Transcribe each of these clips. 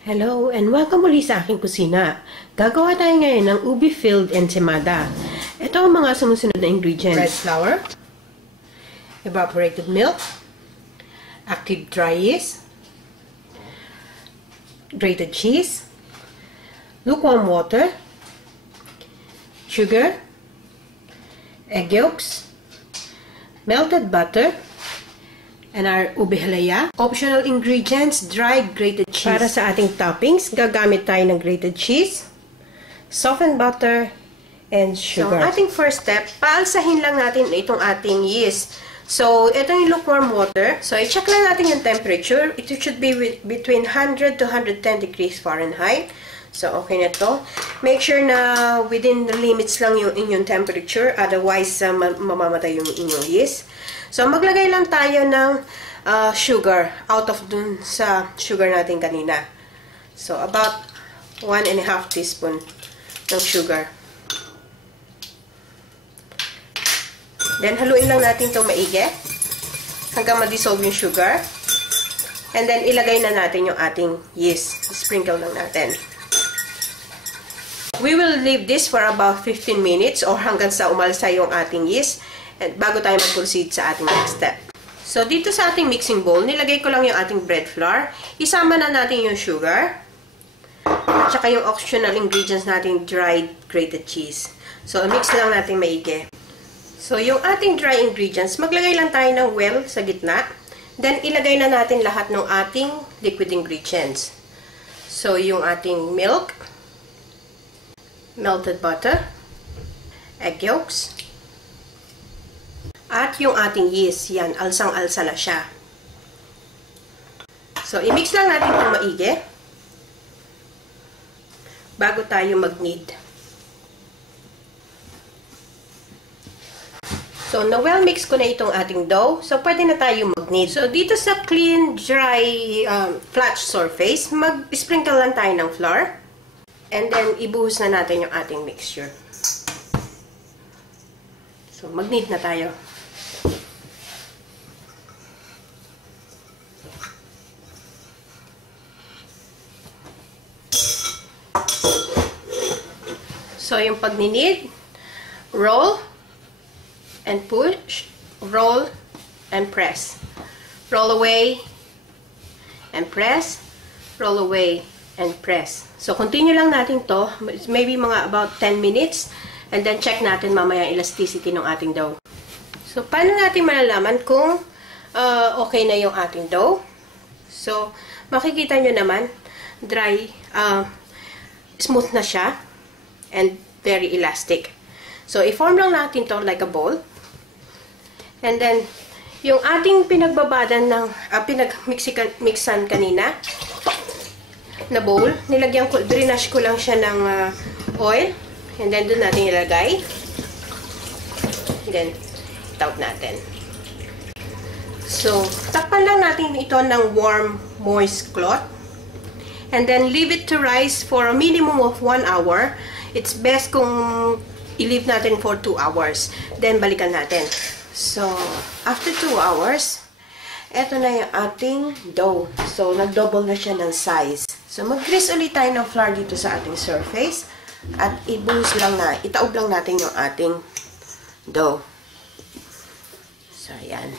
Hello and welcome muli sa aking kusina. Gagawa tayo ngayon ng ubi-filled ensaymada. Ito ang mga sumusunod na ingredients. Rice flour, evaporated milk, active dry yeast, grated cheese, lukewarm water, sugar, egg yolks, melted butter, and our ube halaya. Optional ingredients, dried grated cheese. Para sa ating toppings, gagamit tayo ng grated cheese, softened butter, and sugar. So, ating first step, paalsahin lang natin itong ating yeast. So, ito yung lukewarm water. So, i-check lang natin yung temperature. It should be between 100 to 110 degrees Fahrenheit. So, okay na to. Make sure na within the limits lang yung inyong temperature. Otherwise, mamamatay yung inyong yeast. So, maglagay lang tayo ng sugar out of dun sa sugar natin kanina. So, about 1.5 teaspoon ng sugar. Then, haluin lang natin itong maigi hanggang ma-dissolve yung sugar. And then, ilagay na natin yung ating yeast. Sprinkle lang natin. We will leave this for about 15 minutes or hanggang sa umalsa yung ating yeast. And bago tayo mag-proceed sa ating next step. So, dito sa ating mixing bowl, nilagay ko lang yung ating bread flour. Isama na natin yung sugar. At saka yung optional ingredients natin, dried grated cheese. So, mix lang natin maigi. So, yung ating dry ingredients, maglagay lang tayo ng well sa gitna. Then, ilagay na natin lahat ng ating liquid ingredients. So, yung ating milk, melted butter, egg yolks, at yung ating yeast, yan, alsang-alsa na siya. So, i-mix lang natin itong maigi bago tayo mag-knead. So, na-well mix ko na itong ating dough. So, pwede na tayo mag-knead. So, dito sa clean, dry, flat surface, mag-sprinkle lang tayo ng flour. And then, ibuhos na natin yung ating mixture. So, mag-knead na tayo. So, yung pag-knead, roll and push, roll and press. Roll away and press, roll away and press. So, continue lang natin to. Maybe mga about 10 minutes. And then, check natin mamaya elasticity ng ating dough. So, paano natin malalaman kung okay na yung ating dough? So, makikita nyo naman, dry, smooth na siya. And very elastic. So, i-form lang natin to like a ball. And then, yung ating pinagbabadan ng, pinag-mixan kanina, na bowl, nilagyan ko, drinash ko lang siya ng oil. And then, doon natin ilagay. And then, tawag natin. So, takpan lang natin ito ng warm, moist cloth. And then, leave it to rise for a minimum of 1 hour. It's best kung i-leave natin for 2 hours. Then, balikan natin. So, after 2 hours, eto na yung ating dough. So, nag-double na siya ng size. So, mag-grease ulit tayo ng flour dito sa ating surface. At ibuhos lang na, itaob lang natin yung ating dough. So, ayan.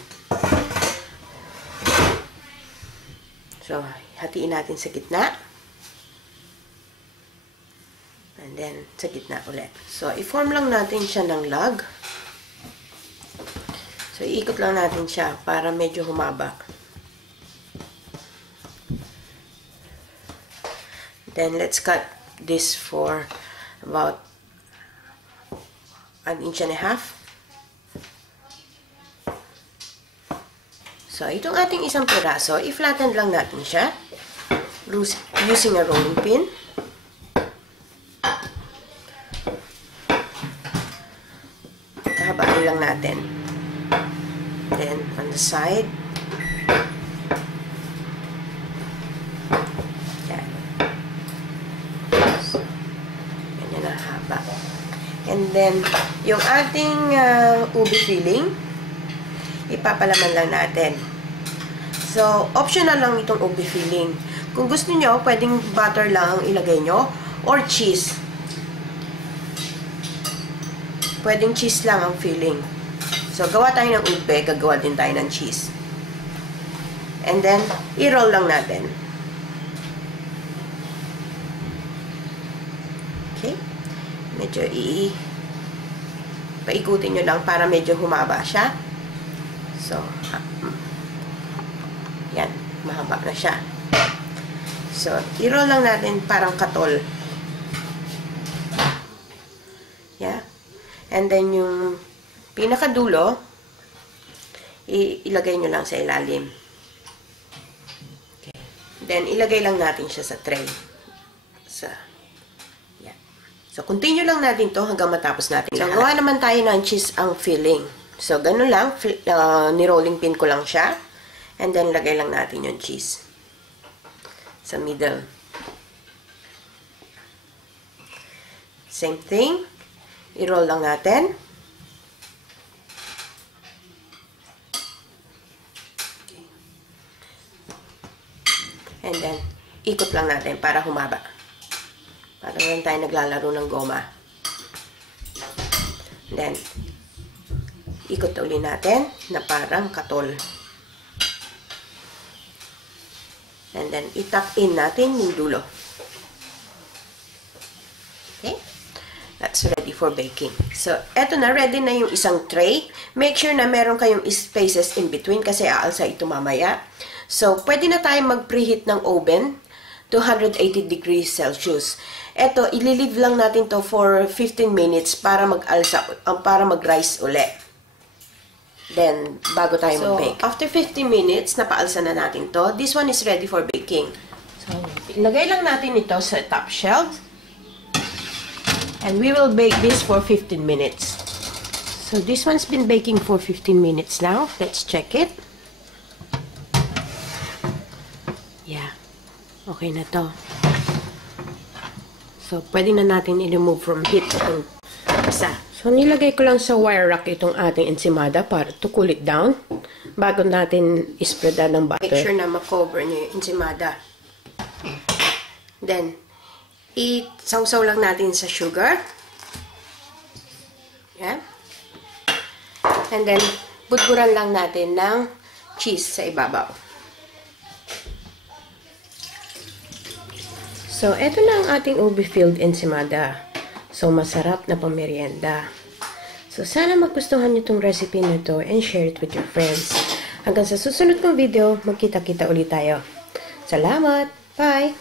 So, hatiin natin sa gitna. And then, sa gitna ulit. So, i-form lang natin siya ng log. So, iikot lang natin siya para medyo humaba. Then, let's cut this for about 1.5 inches. So, itong ating isang piraso, i-flatten lang natin siya using a rolling pin. Habain lang natin. Then, on the side. Yan. So, ganyan ang haba. And then, yung ating ubi filling, ipapalaman lang natin. So, optional lang itong ubi filling. Kung gusto nyo, pwedeng butter lang ang ilagay nyo or cheese. Pwedeng cheese lang ang filling. So, gawa tayo ng ube, gagawa din tayo ng cheese. And then, i-roll lang natin. Okay? Medyo paikutin nyo lang para medyo humaba siya. So, yan. Mahaba na siya. So, i-roll lang natin parang katol. Yeah. And then, yung pinakadulo, ilagay nyo lang sa ilalim. Okay. Then, ilagay lang natin siya sa tray. Yeah. So, continue lang natin to hanggang matapos natin. So, gawa naman tayo ng cheese ang filling. So, ganun lang. Ni-rolling pin ko lang siya. And then, lagay lang natin yung cheese sa middle. Same thing. I-roll lang natin. And then, ikot lang natin para humaba. Para lang tayo naglalaro ng goma. Then, ikot ulit natin na parang katol. And then, itap in natin yung dulo. Okay? That's ready for baking. So, eto na. Ready na yung isang tray. Make sure na meron kayong spaces in between kasi aalsa ito mamaya. So, pwede na tayo mag-preheat ng oven to 180 degrees Celsius. Eto, ililive lang natin to for 15 minutes para mag-alsa, para mag-rise uli. Then, bago tayo mag-bake. After 15 minutes, napaalsa na natin to. This one is ready for baking. So, ilagay lang natin ito sa top shelf. And we will bake this for 15 minutes. So, this one's been baking for 15 minutes now. Let's check it. Yeah. Okay na to. So, pwede na natin i-remove from heat itong isa. So, nilagay ko lang sa wire rack itong ating ensimada para to cool it down bago natin ispreadan ng butter. Make sure na ma-cover nyo yung ensimada. Then, isawsaw lang natin sa sugar. Yeah. And then, budburan lang natin ng cheese sa ibabaw. So, eto na ang ating ube-filled ensimada. So, masarap na pamerienda. So, sana magustuhan niyo itong recipe na ito and share it with your friends. Hanggang sa susunod kong video, magkita-kita ulit tayo. Salamat! Bye!